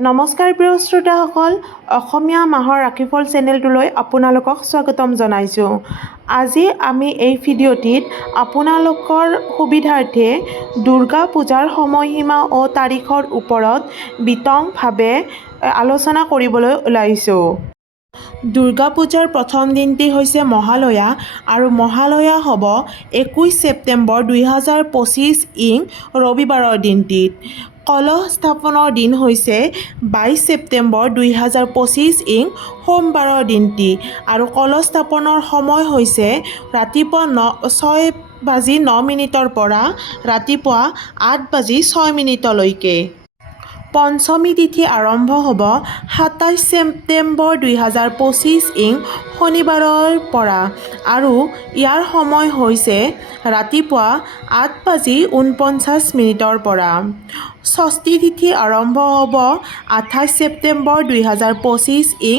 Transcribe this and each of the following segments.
নমস্কাৰ প্ৰিয় শ্ৰোতাসকল, অসমীয়া মাহৰ ৰাশিফল চেনেলটোলৈ আপোনালোকক স্বাগতম জনাইছোঁ। আজি আমি এই ভিডিঅ'টিত আপোনালোকৰ সুবিধাৰ্থে দুৰ্গা পূজাৰ সময়সীমা ও তাৰিখৰ ওপৰত বিতংভাৱে আলোচনা কৰিবলৈ ওলাইছোঁ। দুৰ্গা পূজাৰ প্ৰথম দিনটি হৈছে মহালয়া আৰু মহালয়া হ'ব 21 ছেপ্টেম্বৰ 2025 ইং ৰবিবাৰৰ দিনটিত। কলহ স্থাপনৰ দিন হৈছে 22 ছেপ্টেম্বৰ 2025 ইং সোমবাৰৰ দিনটি আৰু কলহ স্থাপনৰ সময় হৈছে ৰাতিপুৱা 6:09 পৰা ৰাতিপুৱা 8:06 পঞ্চমী তিথি আৰম্ভ হ'ব 27 ছেপ্টেম্বৰ 2025 ইং শনিবাৰৰ পৰা আৰু ইয়াৰ সময় হৈছে ৰাতিপুৱা 8:49 পৰা। ষষ্ঠী তিথি আৰম্ভ হ'ব 28 ছেপ্টেম্বৰ 2025 ইং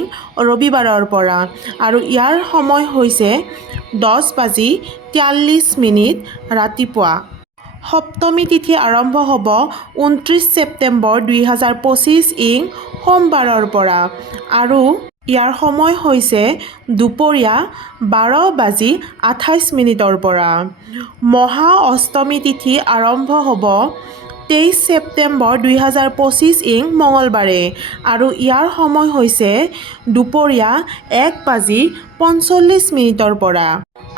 ৰবিবাৰৰ পৰা আৰু ইয়াৰ সময় হৈছে 10:43 ৰাতিপুৱা। সপ্তমী তিথি আৰম্ভ হ'ব 29 ছেপ্টেম্বৰ 2025 ইং সোমবাৰৰ পৰা আৰু ইয়াৰ সময় হৈছে দুপৰীয়া 12:28 পৰা। মহা অষ্টমী তিথি আৰম্ভ হ'ব 23 ছেপ্টেম্বৰ 2025 ইং মঙলবাৰে আৰু ইয়াৰ সময় হৈছে দুপৰীয়া 1:45 পৰা।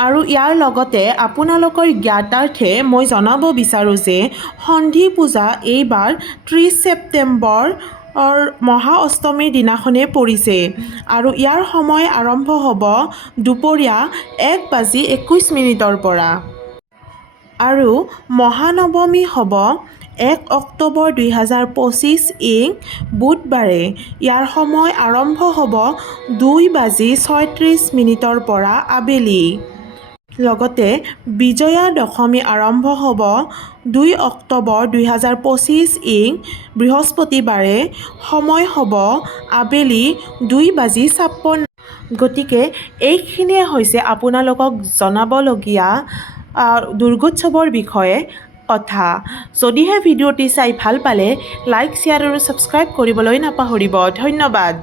আৰু ইয়াৰ লগতে আপোনালোকৰ জ্ঞাতাৰ্থে মই জনাব বিচাৰোঁ যে সন্ধি পূজা এইবাৰ 30 ছেপ্টেম্বৰ মহা অষ্টমীৰ দিনাখনেই পৰিছে আৰু ইয়াৰ সময় আৰম্ভ হ'ব দুপৰীয়া 1:21 পৰা। আৰু মহানৱমী হ'ব 1 অক্টোবৰ 2025 ইং বুধবাৰে। ইয়াৰ সময় আৰম্ভ হ'ব 2:36 পৰা আবেলি। লগতে বিজয়া দশমী আৰম্ভ হ'ব 2 অক্টোবৰ 2025 ইং বৃহস্পতিবাৰে। সময় হ'ব আবেলি 2:56। গতিকে এইখিনিয়ে হৈছে আপোনালোকক জনাবলগীয়া দুৰ্গোৎসৱৰ বিষয়ে কথা। যদিহে ভিডিঅ'টি চাই ভাল পালে লাইক, শ্বেয়াৰ আৰু ছাবস্ক্ৰাইব কৰিবলৈ নাপাহৰিব। ধন্যবাদ।